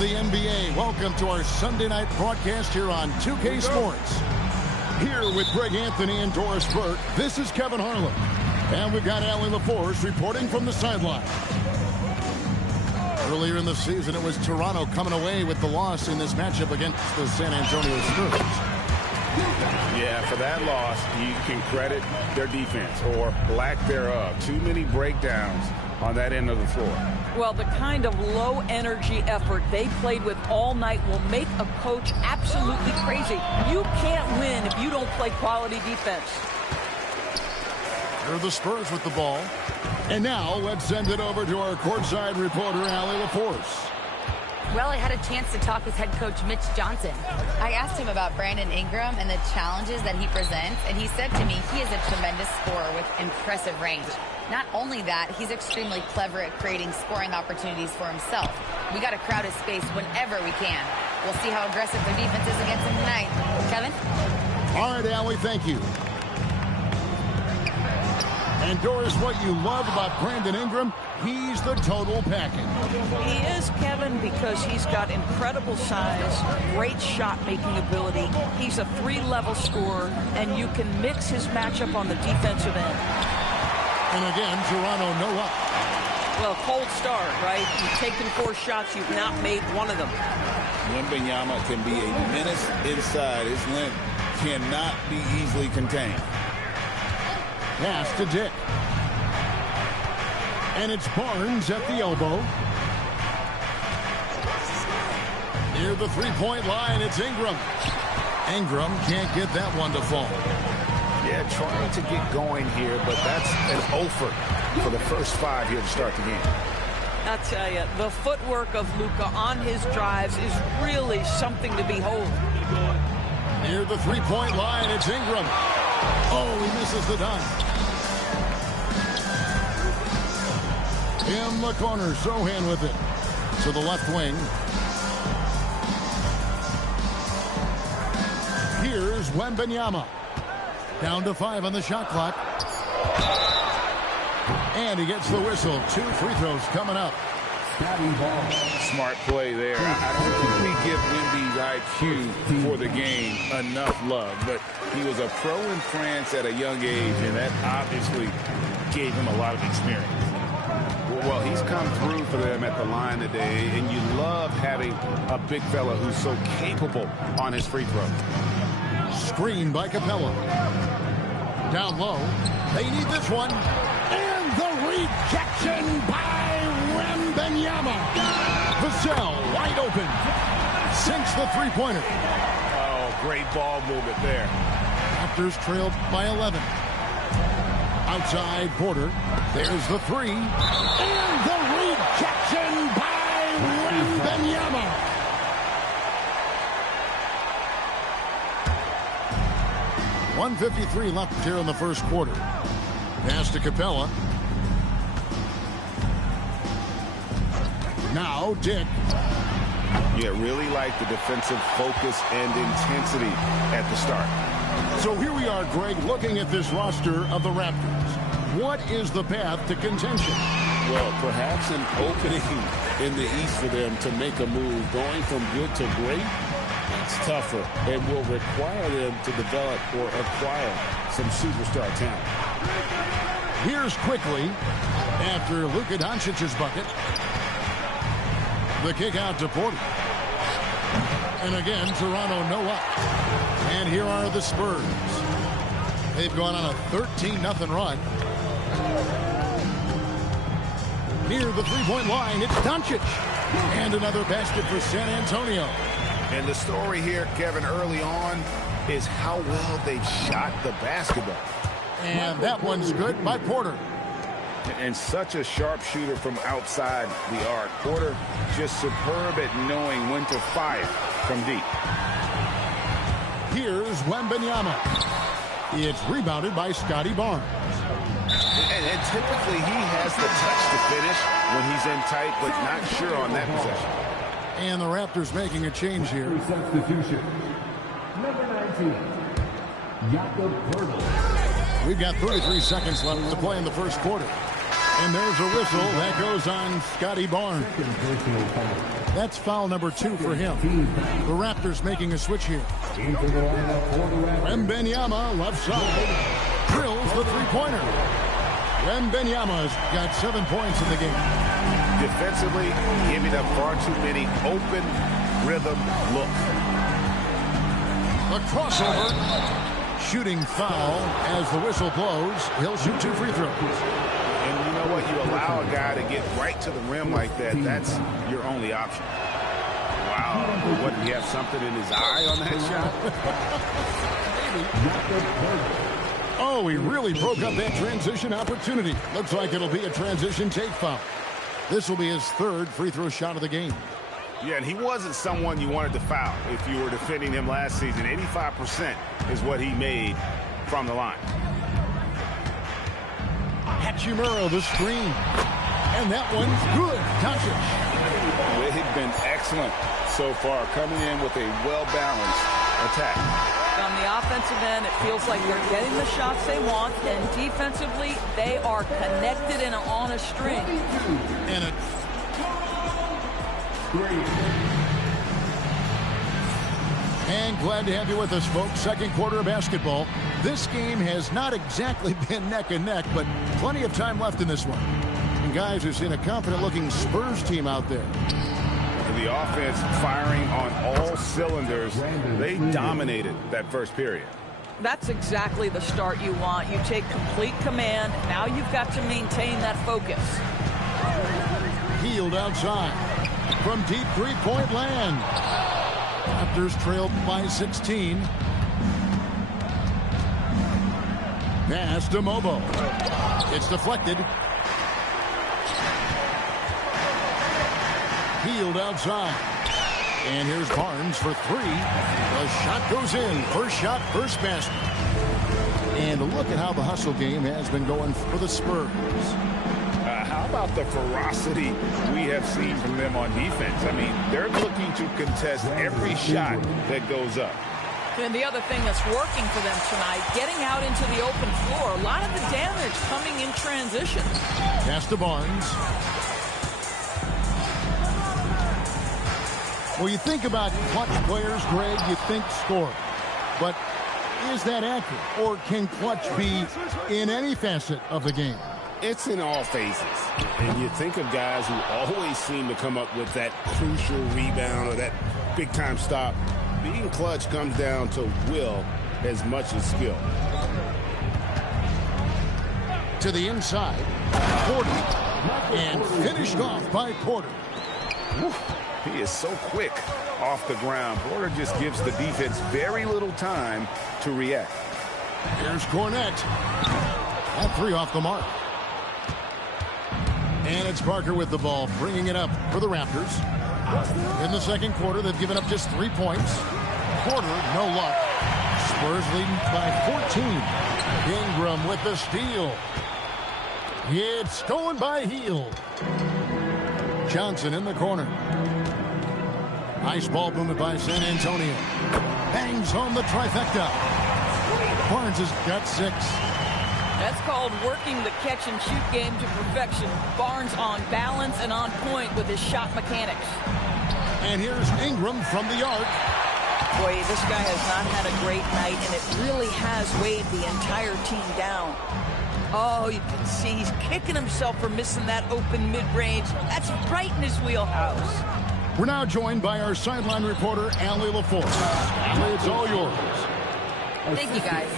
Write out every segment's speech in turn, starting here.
the NBA. Welcome to our Sunday night broadcast here on 2K Sports. Here with Greg Anthony and Doris Burke, this is Kevin Harlan. And we've got Allie LaForce reporting from the sideline. Earlier in the season, it was Toronto coming away with the loss in this matchup against the San Antonio Spurs. Yeah, for that loss, you can credit their defense or lack thereof. Too many breakdowns on that end of the floor. Well, the kind of low-energy effort they played with all night will make a coach absolutely crazy. You can't win if you don't play quality defense. Here are the Spurs with the ball. And now let's send it over to our courtside reporter, Allie LaForce. Well, I had a chance to talk with head coach Mitch Johnson. I asked him about Brandon Ingram and the challenges that he presents, and he said to me he is a tremendous scorer with impressive range. Not only that, he's extremely clever at creating scoring opportunities for himself. We got to crowd his space whenever we can. We'll see how aggressive their defense is against him tonight. Kevin? All right, Allie, thank you. And Doris, what you love about Brandon Ingram, he's the total package. He is, Kevin, because he's got incredible size, great shot-making ability. He's a three-level scorer, and you can mix his matchup on the defensive end. And again, Toronto no up. Well, cold start, right? You've taken 4 shots, you've not made one of them. Wembanyama can be a menace inside. His length cannot be easily contained. Pass to Dick. And it's Barnes at the elbow. Near the three-point line, it's Ingram. Ingram can't get that one to fall. Yeah, trying to get going here, but that's an offer for the first 5 here to start the game. I'll tell you, the footwork of Luka on his drives is really something to behold. Near the three-point line, it's Ingram. Oh, he misses the dunk. In the corner, Sohan with it. To the left wing. Here's Wembanyama. Down to 5 on the shot clock. And he gets the whistle. 2 free throws coming up. Smart play there. I don't think we give Wemby's IQ for the game enough love, but he was a pro in France at a young age, and that obviously gave him a lot of experience. Well, he's come through for them at the line today, and you love having a big fella who's so capable on his free throw. Screen by Capella. Down low. They need this one. And the rejection by Wembanyama. Vassell wide open. Sinks the three-pointer. Oh, great ball movement there. Raptors trailed by 11. Outside Porter. There's the 3. And the rejection by Wembanyama. .153 left here in the first quarter. Pass to Capella. Now Dick. Yeah, really like the defensive focus and intensity at the start. So here we are, Greg, looking at this roster of the Raptors. What is the path to contention? Well, perhaps an opening in the East for them to make a move. Going from good to great, that's tougher and will require them to develop or acquire some superstar talent. Here's quickly, after Luka Doncic's bucket, the kick out to Porter. And again, Toronto no up. And here are the Spurs. They've gone on a 13-0 run. Near the three-point line, it's Doncic. And another basket for San Antonio. And the story here, Kevin, early on is how well they've shot the basketball. And that one's good by Porter. And such a sharp shooter from outside the arc. Porter just superb at knowing when to fire from deep. Here's Wembanyama. It's rebounded by Scotty Barnes. And typically he has the touch to finish when he's in tight, but not sure on that possession. And the Raptors making a change here. Substitution. Number 19, Jakob Poeltl. We've got 33 seconds left to play in the first quarter. And there's a whistle that goes on Scotty Barnes. That's foul number 2 for him. The Raptors making a switch here. Wembanyama, left side, drills the three-pointer. Wembanyama's got 7 points in the game. Defensively, giving up far too many open rhythm looks. The crossover. Shooting foul as the whistle blows. He'll shoot 2 free throws. And you know what? You allow a guy to get right to the rim like that, that's your only option. Wow. What, did he have something in his eye on that shot? Oh, he really broke up that transition opportunity. Looks like it'll be a transition take foul. This will be his 3rd free throw shot of the game. Yeah, and he wasn't someone you wanted to foul if you were defending him last season. 85% is what he made from the line. Hachimura, the screen. And that one's good. Doncic. They've been excellent so far, coming in with a well-balanced attack. On the offensive end, it feels like they're getting the shots they want, and defensively, they are connected and on a string. And it. And glad to have you with us, folks. Second quarter of basketball. This game has not exactly been neck and neck, but plenty of time left in this one. And guys, we've seen a confident-looking Spurs team out there. The offense firing on all cylinders. They dominated that first period. That's exactly the start you want. You take complete command. Now you've got to maintain that focus. Healed outside from deep three-point land. Raptors trailed by 16. Pass to Mobo. It's deflected. Healed outside. And here's Barnes for 3. The shot goes in. First shot, first basket. And look at how the hustle game has been going for the Spurs. How about the ferocity we have seen from them on defense? I mean, they're looking to contest every shot that goes up. And the other thing that's working for them tonight, getting out into the open floor. A lot of the damage coming in transition. Pass to Barnes. Well, you think about clutch players, Greg, you think score. But is that accurate? Or can clutch be in any facet of the game? It's in all phases. And you think of guys who always seem to come up with that crucial rebound or that big-time stop. Being clutch comes down to will as much as skill. To the inside, Porter. And finished off by Porter. Whew. He is so quick off the ground. Porter just gives the defense very little time to react. Here's Cornette. That 3 off the mark. And it's Parker with the ball, bringing it up for the Raptors. In the second quarter, they've given up just 3 points. Porter, no luck. Spurs leading by 14. Ingram with the steal. It's stolen by Hield. Johnson in the corner. Nice ball movement by San Antonio. Bangs home the trifecta. Barnes has got 6. That's called working the catch-and-shoot game to perfection. Barnes on balance and on point with his shot mechanics. And here's Ingram from the arc. Boy, this guy has not had a great night, and it really has weighed the entire team down. Oh, you can see he's kicking himself for missing that open mid-range. That's right in his wheelhouse. We're now joined by our sideline reporter, Allie LaForce. Allie, it's all yours. Thank you, guys.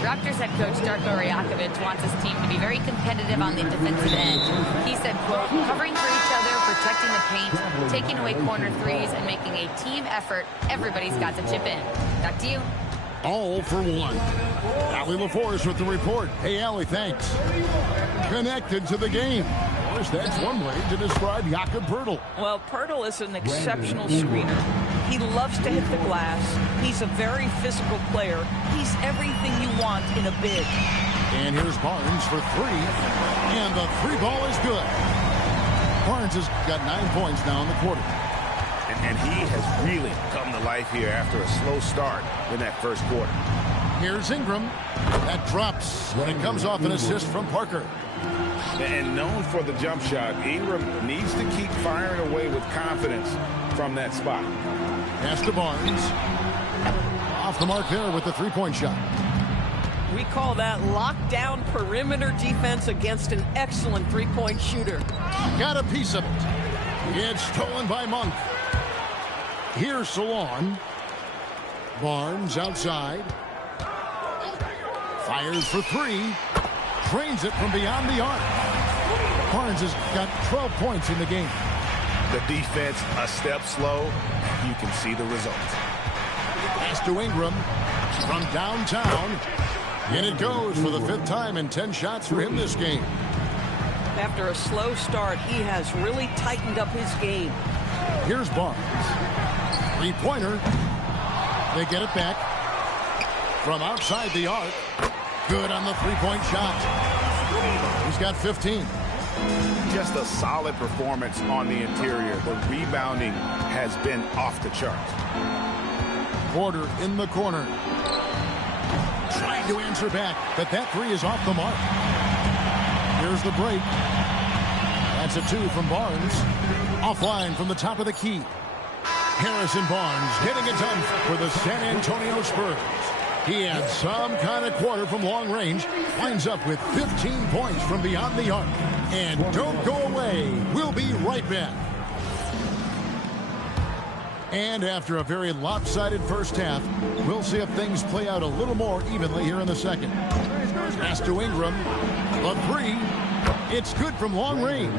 Raptors head coach Darko Rajakovic wants his team to be very competitive on the defensive end. He said, quote, covering for each other, protecting the paint, taking away corner threes, and making a team effort. Everybody's got to chip in. Back to you. All for one. Allie LaForce with the report. Hey, Allie, thanks. Connected to the game. Of course, that's one way to describe Jakob Poeltl. Well, Poeltl is an exceptional screener. He loves to hit the glass. He's a very physical player. He's everything you want in a big. And here's Barnes for 3. And the 3 ball is good. Barnes has got 9 points now in the quarter. And he has really come to life here after a slow start in that first quarter. Here's Ingram. That drops when it comes off an assist from Parker. And known for the jump shot, Ingram needs to keep firing away with confidence from that spot. Pass to Barnes. Off the mark there with the three-point shot. We call that lockdown perimeter defense against an excellent three-point shooter. Got a piece of it. It's stolen by Monk. Here's Salon. Barnes outside. Fires for three. Drains it from beyond the arc. Barnes has got 12 points in the game. The defense a step slow. You can see the result. Pass to Ingram from downtown. And it goes for the fifth time in 10 shots for him this game. After a slow start, he has really tightened up his game. Here's Barnes. Three-pointer. They get it back. From outside the arc. Good on the three-point shot. He's got 15. Just a solid performance on the interior. The rebounding has been off the charts. Porter in the corner. Trying to answer back, but that three is off the mark. Here's the break. That's a two from Barnes. Offline from the top of the key. Harrison Barnes getting it done for the San Antonio Spurs. He had some kind of quarter from long range. Winds up with 15 points from beyond the arc. And don't go away. We'll be right back. And after a very lopsided first half, we'll see if things play out a little more evenly here in the second. Pass to Ingram. The three. It's good from long range.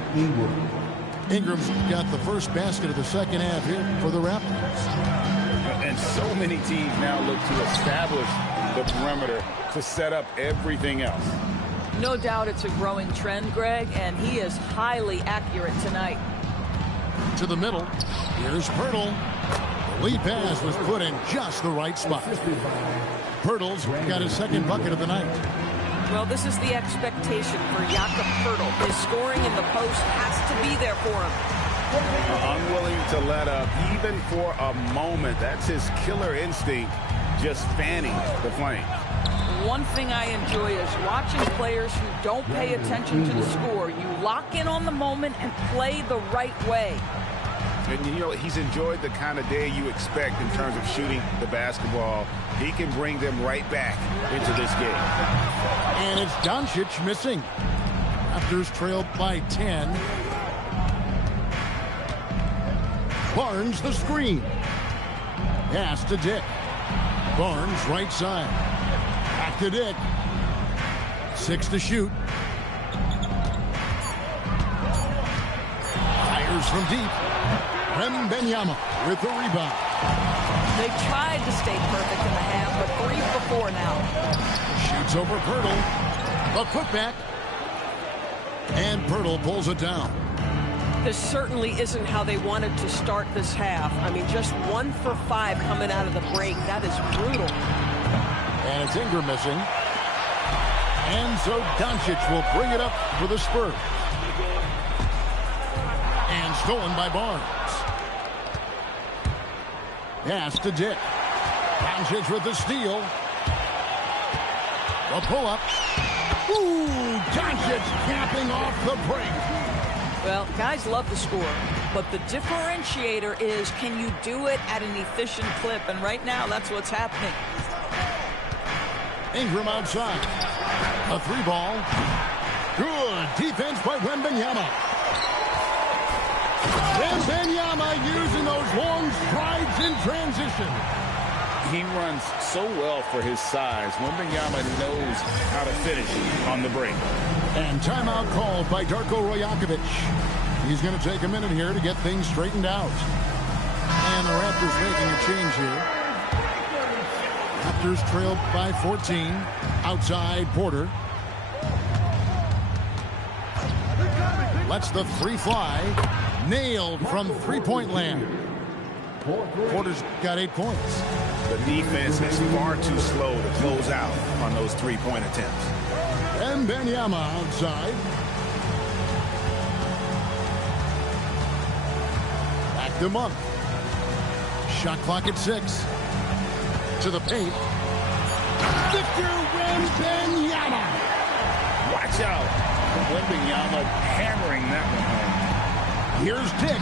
Ingram's got the first basket of the second half here for the Raptors. And so many teams now look to establish the perimeter to set up everything else. No doubt it's a growing trend, Greg, and he is highly accurate tonight. To the middle. Here's Pirtle. The lead pass was put in just the right spot. Pirtle's got his second bucket of the night. Well, this is the expectation for Jakob Pirtle. His scoring in the post has to be there for him. Unwilling to let up even for a moment. That's his killer instinct, just fanning the flame. One thing I enjoy is watching players who don't pay attention to the score. You lock in on the moment and play the right way. And you know, he's enjoyed the kind of day you expect in terms of shooting the basketball. He can bring them right back into this game. And it's Doncic missing. Raptors trailed by 10. Barnes the screen. Pass to Dick. Barnes right side. Back to Dick. 6 to shoot. Fires from deep. Wembanyama with the rebound. They tried to stay perfect in the half, but 3 for 4 now. Shoots over Pirtle. The putback. And Pirtle pulls it down. This certainly isn't how they wanted to start this half. I mean, just 1 for 5 coming out of the break. That is brutal. And it's Ingram missing. And so Doncic will bring it up for the Spurs. And stolen by Barnes. Pass to Dick. Doncic with the steal. The pull-up. Ooh, Doncic capping off the break. Well, guys love to score, but the differentiator is, can you do it at an efficient clip? And right now, that's what's happening. Ingram outside. A 3-ball. Good defense by Wembanyama. Wembanyama using those long strides in transition. He runs so well for his size. Wembanyama knows how to finish on the break. And timeout called by Darko Rajakovic. He's going to take a minute here to get things straightened out. And the Raptors making a change here. Raptors trailed by 14. Outside Porter. Lets the three fly. Nailed from three-point land. Porter's got 8 points. The defense is far too slow to close out on those three-point attempts. And Wembanyama outside. Back to Monk. Shot clock at 6. To the paint. Wembanyama hammering that one home. Here's Dick.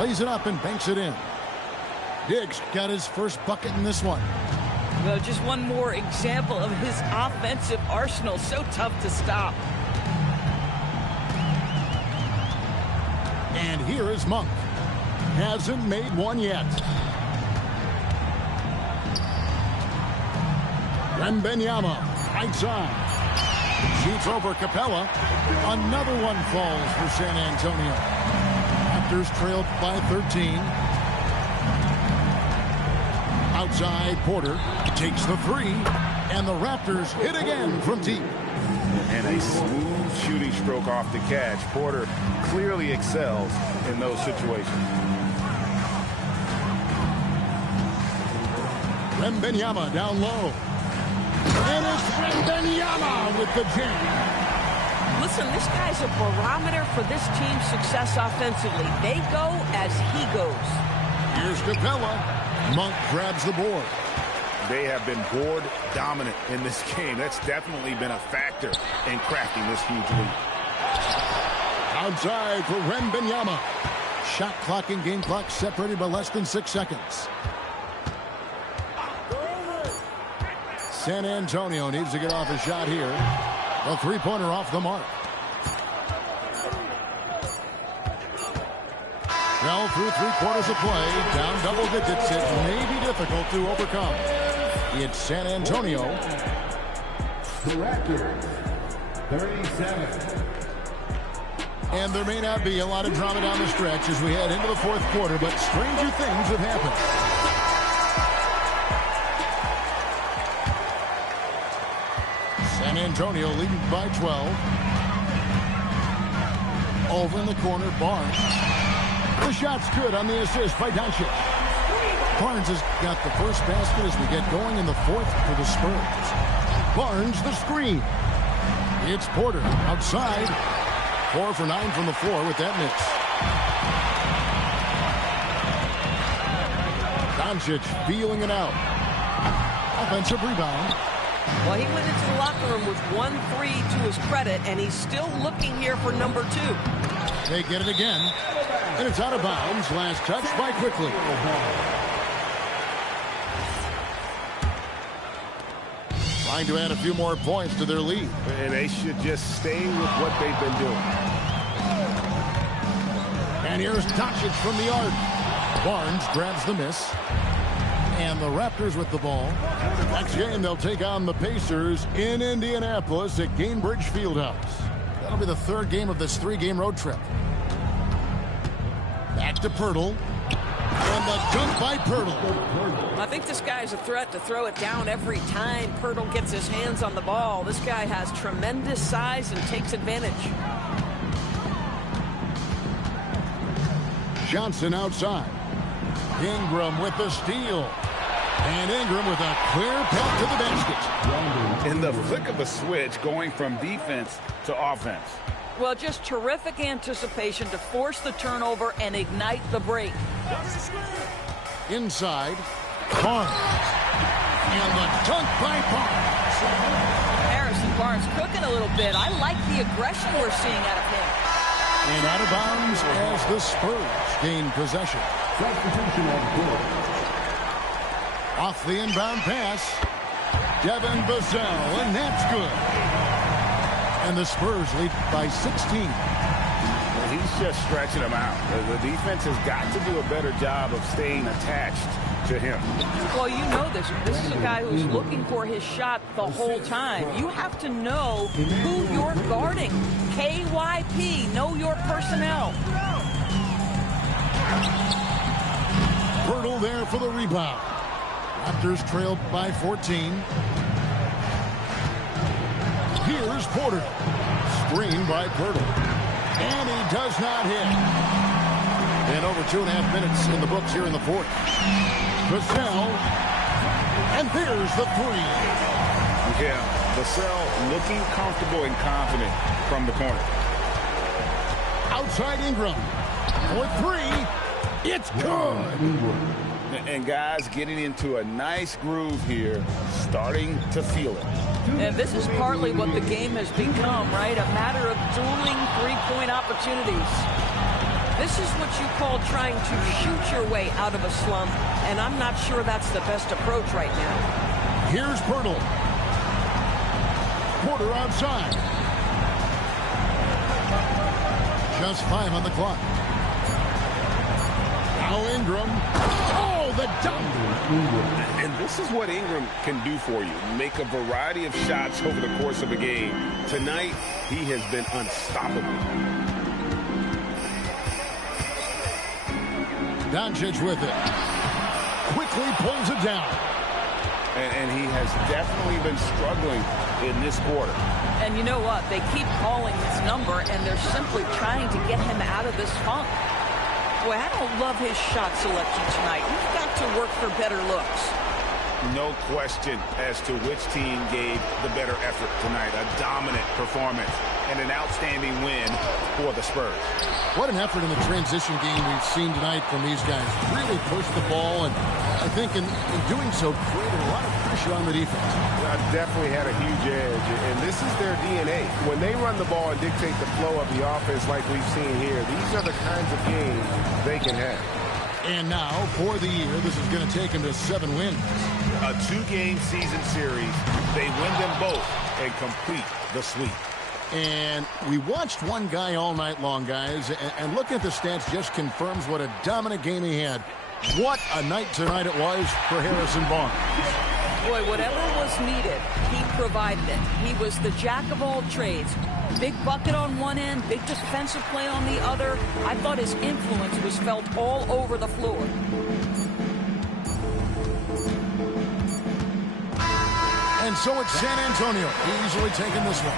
Lays it up and banks it in. Diggs got his first bucket in this one. Well, just one more example of his offensive arsenal. So tough to stop. And here is Monk. Hasn't made one yet. Wembanyama, right side. Shoots over Capella. Another one falls for San Antonio. Raptors trailed by 13. Outside, Porter takes the three. And the Raptors hit again from deep. And a smooth shooting stroke off the catch. Porter clearly excels in those situations. Wembanyama down low. And it's Wembanyama with the jam. Listen, this guy's a barometer for this team's success offensively. They go as he goes. Here's Capella. Monk grabs the board. They have been board dominant in this game. That's definitely been a factor in crafting this huge lead. Outside for Wembanyama. Shot clock and game clock separated by less than 6 seconds. San Antonio needs to get off a shot here. A three-pointer off the mark. Well, through 3/4 of play, down double digits, it may be difficult to overcome. It's San Antonio. The Raptors, 37. And there may not be a lot of drama down the stretch as we head into the fourth quarter, but stranger things have happened. San Antonio leading by 12. Over in the corner, Barnes. The shot's good on the assist by Doncic. Barnes has got the first basket as we get going in the fourth for the Spurs. Barnes the screen. It's Porter outside. 4 for 9 from the floor with that miss. Doncic feeling it out. Offensive rebound. Well, he went into the locker room with 1 3 to his credit, and he's still looking here for number 2. They get it again. And it's out of bounds. Last touch by Quickly. Trying to add a few more points to their lead. And they should just stay with what they've been doing. And here's Doncic from the arc. Barnes grabs the miss. And the Raptors with the ball. Next game, they'll take on the Pacers in Indianapolis at Gainbridge Fieldhouse. That'll be the third game of this 3-game road trip. Back to Pirtle. And the dunk by Pirtle. I think this guy's a threat to throw it down every time Pirtle gets his hands on the ball. This guy has tremendous size and takes advantage. Johnson outside. Ingram with the steal. And Ingram with a clear path to the basket. In the flick of a switch, going from defense to offense. Well, just terrific anticipation to force the turnover and ignite the break. Inside, Barnes. And the dunk by Barnes. Harrison Barnes cooking a little bit. I like the aggression we're seeing out of him. And out of bounds as the Spurs gain possession. Substitution on court. Off the inbound pass. Devin Vassell, and that's good. And the Spurs lead by 16. Well, he's just stretching them out. The defense has got to do a better job of staying attached to him. Well, you know this. This is a guy who's looking for his shot the whole time. You have to know who you're guarding. KYP, know your personnel. Pirtle there for the rebound. Raptors trailed by 14. Here's Porter. Screen by Pirtle. And he does not hit. And over 2.5 minutes in the books here in the fourth. Vassell. And there's the three. Yeah, Vassell looking comfortable and confident from the corner. Outside Ingram. For three. It's good. And guys getting into a nice groove here, starting to feel it. And this is partly what the game has become, right? A matter of dueling three-point opportunities. This is what you call trying to shoot your way out of a slump, and I'm not sure that's the best approach right now. Here's Pirtle. Porter outside. Just 5 on the clock. Now Ingram. Oh, the dunk! And this is what Ingram can do for you. Make a variety of shots over the course of a game. Tonight, he has been unstoppable. Doncic with it. Quickly pulls it down. And he has definitely been struggling in this quarter. And you know what? They keep calling his number, and they're simply trying to get him out of this funk. Boy, I don't love his shot selection tonight. He's got to work for better looks. No question as to which team gave the better effort tonight. A dominant performance and an outstanding win for the Spurs. What an effort in the transition game we've seen tonight from these guys. Really pushed the ball, and I think in doing so, created a lot of pressure on the defense. Definitely had a huge edge, and this is their DNA. When they run the ball and dictate the flow of the offense like we've seen here, these are the kinds of games they can have. And now, for the year, this is going to take them to 7 wins. A 2-game season series. They win them both and complete the sweep. And we watched one guy all night long, guys, and looking at the stats just confirms what a dominant game he had. What a night tonight it was for Harrison Barnes. Boy, whatever was needed, he provided it. He was the jack of all trades. Big bucket on one end, big defensive play on the other. I thought his influence was felt all over the floor. And so it's San Antonio easily taking this one.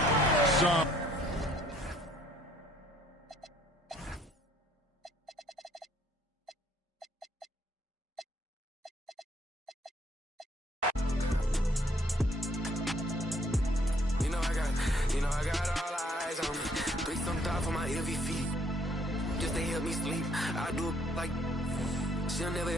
I got all eyes on me. 3 some thought for my heavy feet. Just to help me sleep. I do it like she'll never